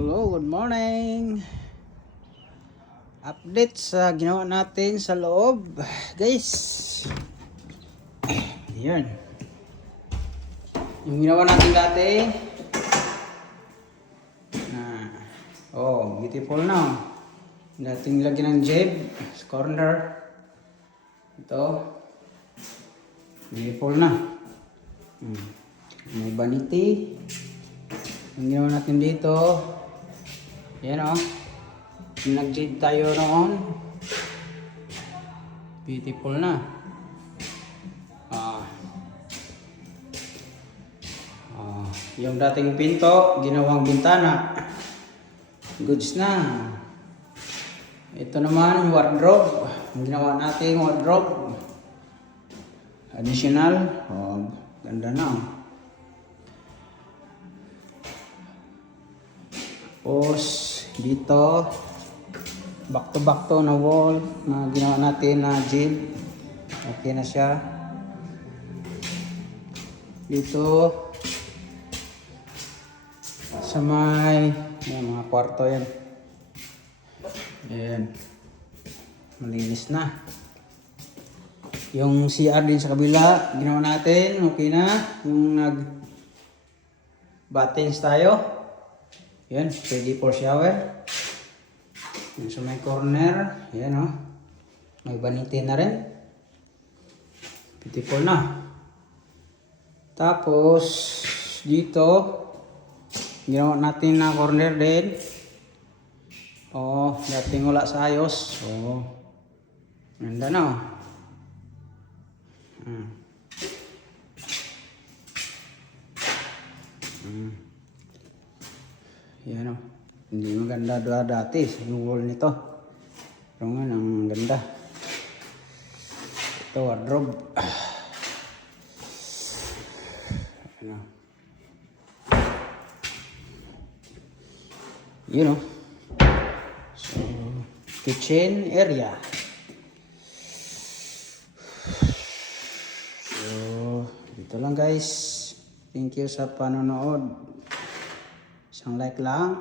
Hello, good morning. Update sa ginawa natin sa loob, guys. Ayan. Yung ginawa natin dati. Oh, beautiful na. Dating lagyan ng jib sa corner. Ito. Beautiful na. May vanity. Yung ginawa natin dito. Yan o. Nag-jib tayo noon. Beautiful na. Yung dating pinto, ginawang bintana. Goods na. Ito naman yung wardrobe. Yung ginawa natin wardrobe. Additional. Oh, ganda na. Tapos dito back to na wall na ginawa natin na jib. Okay na siya. Dito sa may mga kwarto yan. Ayan. Malinis na. Yung CR din sa kabila, ginawa natin. Okay na. Yung nag-bathings tayo. Yan. Ready for shower. Yung sa may corner. Yan o. May vanity na rin. Beautiful na. Tapos, dito, ginawa natin na corner din. Oh, dating wala sa ayos. Oh, ganda na. Yan o. Hindi maganda doon dati. Yung wall nito. Pero nga, ang ganda. Ito, wardrobe. Ano. You know. So, kitchen area. So, dito lang guys. Thank you sa panonood. Isang like lang.